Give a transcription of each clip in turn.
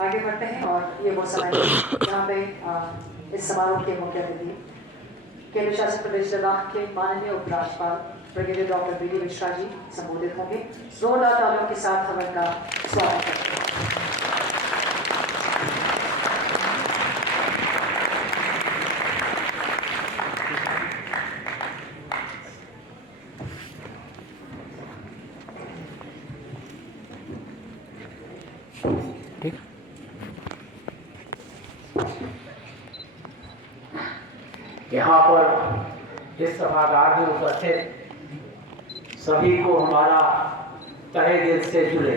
आगे बढ़ते हैं और ये वो समय है जहाँ पे इस समारोह के मुख्य अतिथि केंद्र शासित प्रदेश लद्दाख के माननीय उपराज्यपाल brigadier doctor B D Mishra ji संबोधित होंगे। जोरदार तालियों के साथ हम इनका स्वागत करते हैं। यहाँ पर इस सभागार में उपस्थित सभी को हमारा तहे दिल से जुड़े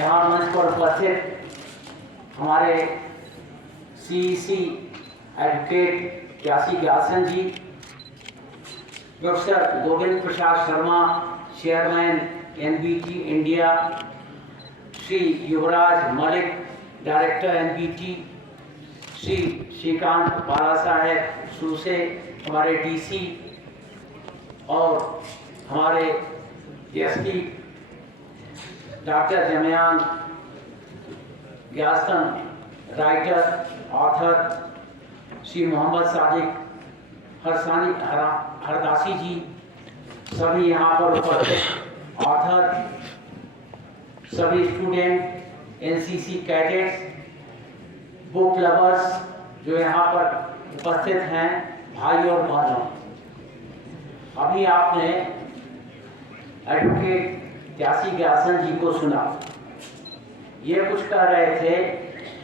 यहाँ मंच पर उपस्थित हमारे CEC advocate Kyasi Gyasan ji, professor Govind Prasad Sharma, chairman NBT India, Shri Yuvraj Malik, director NBT, Shri Shrikant Bala Saheb Suse, हमारे डीसी, और हमारे SP doctor Jamyang Gyasan, writer author Shri Mohammad Sadiq Hardasi ji, सभी यहाँ पर उपस्थित ऑथर, सभी student, NCC cadets, book lovers जो यहाँ पर उपस्थित हैं, भाई और बहनों। अभी आपने एडवोकेट क्यासी ग्यासन जी को सुना। ये कुछ कह रहे थे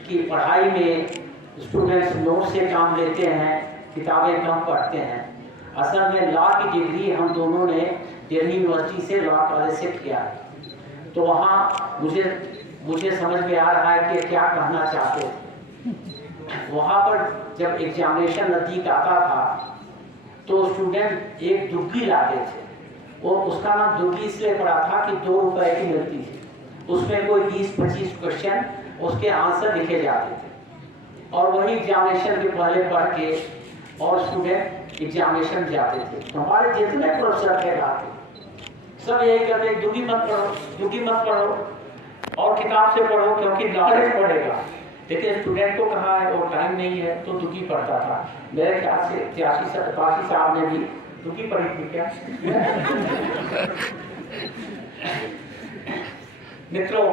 कि पढ़ाई में स्टूडेंट्स नोट से काम लेते हैं, किताबें कम पढ़ते हैं। असल में लॉ की डिग्री हम दोनों ने दिल्ली यूनिवर्सिटी से लॉ कॉलेज से किया है, तो वहाँ मुझे समझ में आ रहा है कि क्या कहना चाहते हैं। वहाँ पर जब एग्जामिनेशन नज़दीक आता था तो स्टूडेंट एक दुग्गी लाते थे। वो उसका नाम दुग्गी इसलिए पड़ा था कि 2 रुपए की मिलती थी। उसमें कोई 20-25 क्वेश्चन उसके आंसर लिखे जाते थे और वही एग्जामिनेशन के पहले पढ़ के और स्टूडेंट एग्जामिनेशन जाते थे। तो हमारे जितने प्रोफेसर थे सब यही कहते दुग्गी मत पढ़ो और किताब से पढ़ो क्योंकि नॉलेज पढ़ेगा। लेकिन स्टूडेंट को कहा है और टाइम नहीं है तो दुखी पढ़ता था। मेरे ख्याल से त्यासी साहब ने भी दुखी पढ़ी थी क्या? मित्रों,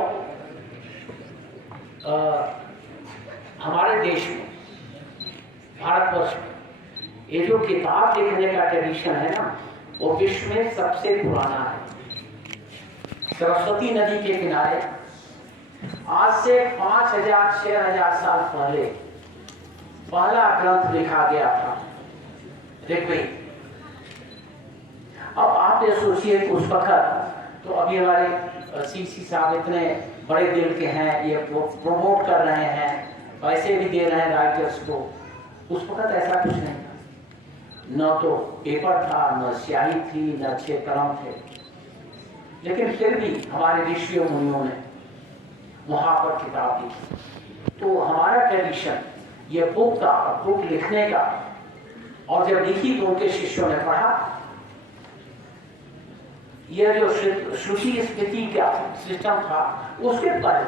हमारे देश में, भारतवर्ष में ये जो किताब लिखने का ट्रेडिशन है ना, वो विश्व में सबसे पुराना है। सरस्वती नदी के किनारे आज से 5000-6000 साल पहले पहला ग्रंथ लिखा गया था, ऋग्वेद। अब आप ये सोचिए कि उस वक्त, तो अभी हमारे सीसी साहब इतने बड़े दिल के हैं, ये प्रमोट कर रहे हैं, पैसे भी दे रहे हैं राइटर्स को। उस वक्त ऐसा कुछ नहीं था, न तो पेपर था, न स्याही थी, न अच्छे कलम थे। लेकिन फिर भी हमारे ऋषियों मुनियों ने वहां पर किताब लिखी। तो हमारा ट्रेडिशन ये बुक लिखने का, और जब लिखी तो उनके शिष्यों ने पढ़ा। यह जो श्रुति स्मृति का सिस्टम था उसके पढ़े,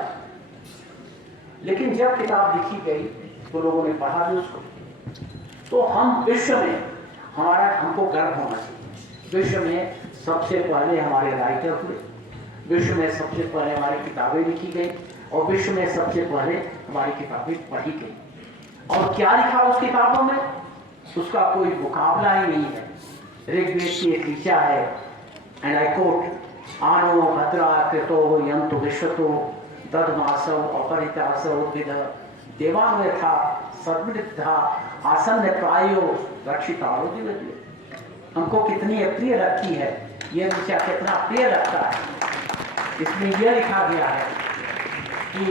लेकिन जब किताब लिखी गई तो लोगों ने पढ़ा भी उसको। तो हम विश्व में, हमको गर्व होना चाहिए, विश्व में सबसे पहले हमारे राइटर हुए, विश्व में सबसे पहले हमारी किताबें लिखी गई और विश्व में सबसे पहले हमारी किताबें पढ़ी गई। और क्या लिखा उस किताबों में, उसका कोई मुकाबला ही नहीं है। ऋग्वेद की एक ऋचा है, एंड आई कोट, आनो भद्रा कृतो यंतु विश्वतो दधमासव अपरितासव विद देवांग था सद्वृद्धा आसन्न प्रायो रक्षितारो दिव्य। हमको कितनी प्रिय रखी है ये ऋचा, कितना प्रिय रखता है। इसमें यह लिखा गया है कि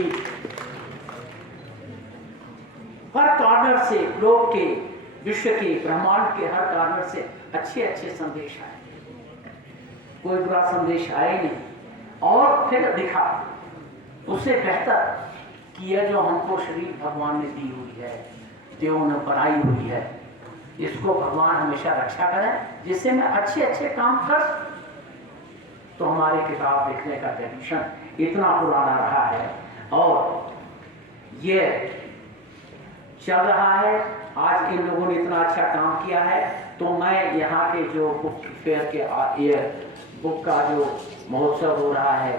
हर कॉर्नर से, ग्लोब के, विश्व के, ब्रह्मांड के हर कॉर्नर से अच्छे अच्छे संदेश आए, कोई बुरा संदेश आए नहीं। और फिर लिखा उससे बेहतर कि यह जो हमको शरीर भगवान ने दी हुई है, देवों ने बनाई हुई है, इसको भगवान हमेशा रक्षा करें जिससे मैं अच्छे अच्छे काम कर सकूं। तो हमारे किताब लिखने का ट्रेडिशन इतना पुराना रहा है और ये चल रहा है। आज इन लोगों ने इतना अच्छा काम किया है, तो मैं यहाँ के जो बुक फेयर के ये बुक का जो महोत्सव हो रहा है,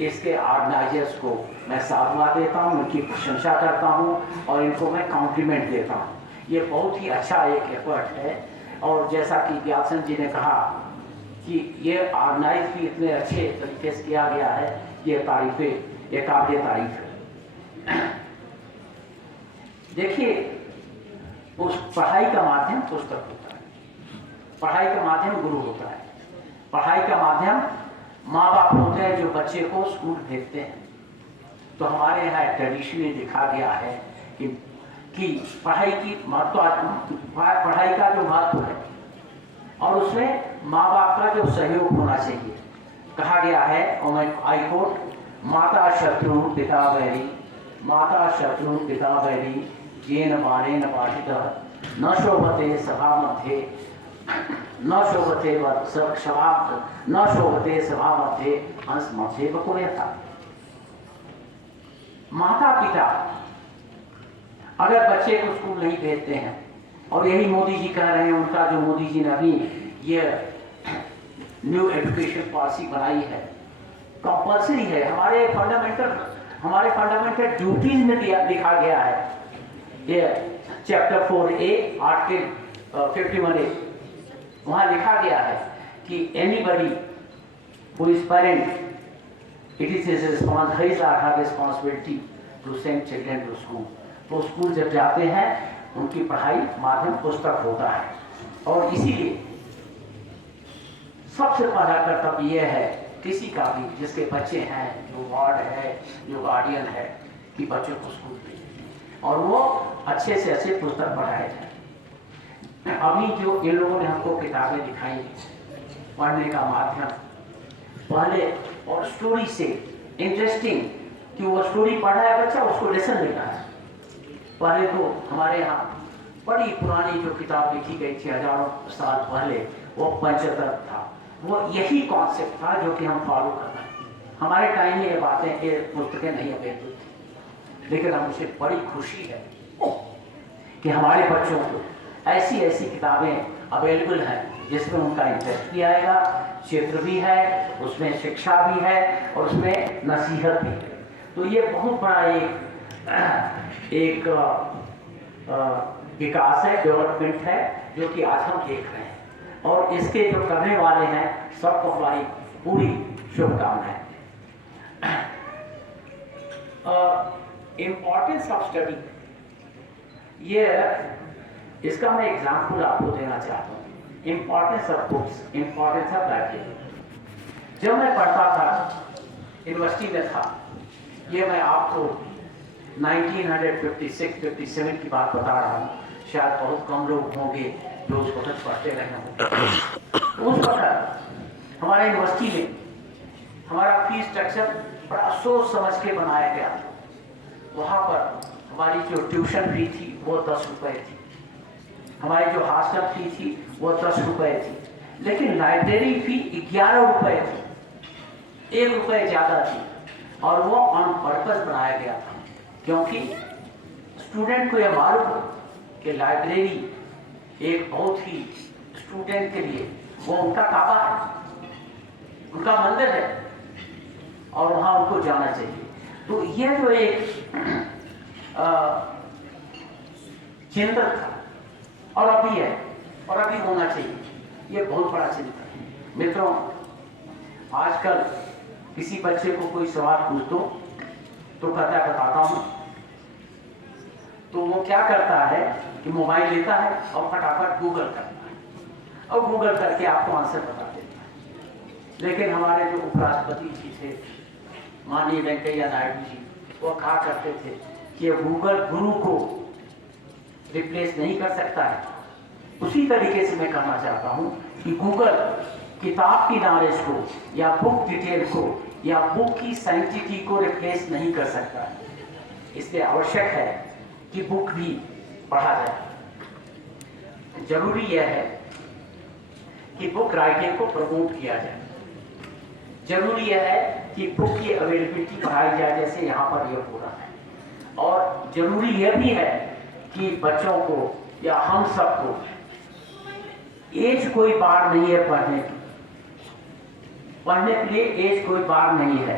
इसके ऑर्गेनाइजर्स को मैं साधुवाद देता हूँ, उनकी प्रशंसा करता हूँ और इनको मैं कॉम्प्लीमेंट देता हूँ। ये बहुत ही अच्छा एक एफर्ट है। और जैसा कि व्यासन जी ने कहा कि ये ऑर्गेनाइज भी इतने अच्छे तरीके से किया गया है, ये तारीफें, ये काबिल तारीफ है। देखिए, उस पढ़ाई का माध्यम पुस्तक होता है, पढ़ाई का माध्यम गुरु होता है, पढ़ाई का माध्यम माँ बाप होते हैं जो बच्चे को स्कूल भेजते हैं। तो हमारे यहाँ ट्रेडिशनली लिखा गया है कि पढ़ाई की महत्व, पढ़ाई का जो महत्व है और उसमें माँ बाप का जो सहयोग होना चाहिए। कहा गया है, और मैं आई कोट, माता शत्रु पिता वैरी, माता शत्रु पिता वैरी, येन बाणेन पाठितः न शोभते सभा मध्ये, न शोभते सभा, न शोभते सभा मध्ये, हंस मध्ये बकुलयथा। माता पिता अगर बच्चे को स्कूल नहीं भेजते हैं, और यही मोदी जी कह रहे हैं, उनका जो मोदी जी ने अभी ये न्यू एजुकेशन पॉलिसी बनाई है, कंपल्सरी है। हमारे फंडामेंटल ड्यूटीज में लिखा गया है, ये चैप्टर 4A आर्टिकल 51A, वहाँ लिखा गया है कि anybody who is parent, it is his responsibility to send children to school. तो स्कूल जब जाते हैं, उनकी पढ़ाई माध्यम पुस्तक होता है। और इसीलिए सबसे पहला कर्तव्य यह है किसी का भी, जिसके बच्चे हैं, जो वार्ड है, जो गार्डियन है, कि बच्चों को स्कूल भेजें और वो अच्छे से अच्छे पुस्तक पढ़ाए जाए। अभी जो इन लोगों ने हमको किताबें दिखाई, पढ़ने का माध्यम पहले, और स्टोरी से इंटरेस्टिंग, कि वो स्टोरी पढ़ा है बच्चा, उसको लेसन लेना है। पहले तो हमारे यहाँ बड़ी पुरानी जो किताब लिखी गई थी हजारों साल पहले, वो पंचतंत्र था, वो यही कॉन्सेप्ट था जो कि हम फॉलो कर रहे हैं। हमारे टाइम में ये बातें, ये पुस्तकें नहीं अवेलेबल थी, लेकिन हमसे बड़ी खुशी है कि हमारे बच्चों को ऐसी ऐसी किताबें अवेलेबल हैं जिसमें उनका इंटरेस्ट भी आएगा, क्षेत्र भी है, उसमें शिक्षा भी है और उसमें नसीहत भी है। तो ये बहुत बड़ा एक विकास है, डेवलपमेंट है, जो कि आज हम देख रहे हैं। और इसके जो करने वाले हैं, सबको हमारी पूरी शुभकामनाएं। इम्पोर्टेंस ऑफ स्टडी, ये इसका मैं एग्जाम्पल आपको देना चाहता हूँ। Importance of books, importance of library. जब मैं पढ़ता था, यूनिवर्सिटी में था, ये मैं आपको 1956-57 की बात बता रहा हूँ, शायद बहुत कम लोग होंगे जो उस वक्त पढ़ते रहे होंगे। उस वक्त हमारे यूनिवर्सिटी में हमारा फीस स्ट्रक्चर बड़ा सोच समझ के बनाया गया था। वहाँ पर हमारी जो ट्यूशन फी थी वो 10 रुपए थी, हमारी जो हॉस्टल फी थी वो 10 रुपए थी, लेकिन लाइब्रेरी फी 11 रुपए थी, 1 रुपए ज़्यादा थी। और वो ऑन पर्पस बनाया गया था, क्योंकि स्टूडेंट को यह मालूम हो कि लाइब्रेरी एक बहुत ही स्टूडेंट के लिए वो उनका काबा है, उनका मंदिर है, और वहाँ उनको जाना चाहिए। तो ये जो एक चिंतन था, और अभी है, और अभी होना चाहिए, ये बहुत बड़ा चिंतन है। मित्रों, आजकल किसी बच्चे को कोई सवाल पूछ दो तो कहता है बताता हूँ, तो वो क्या करता है कि मोबाइल लेता है और फटाफट गूगल करता है, और गूगल करके आपको आंसर बता देता है। लेकिन हमारे जो उपराष्ट्रपति जी थे, माननीय वेंकैया नायडू जी, वो कहा करते थे कि गूगल गुरु को रिप्लेस नहीं कर सकता है। उसी तरीके से मैं कहना चाहता हूँ कि गूगल किताब की नॉलेज को, या बुक डिटेल को, या बुक की साइंटिफिक को रिप्लेस नहीं कर सकता है। इसलिए आवश्यक है कि बुक भी पढ़ा जाए। जरूरी यह है कि बुक राइटिंग को प्रमोट किया जाए। जरूरी है कि बुक की अवेलेबिलिटी बढ़ाई जाए, जैसे यहाँ पर ये हो रहा है। और जरूरी यह भी है कि बच्चों को या हम सबको, एज कोई बार नहीं है पढ़ने के लिए एज कोई बार नहीं है।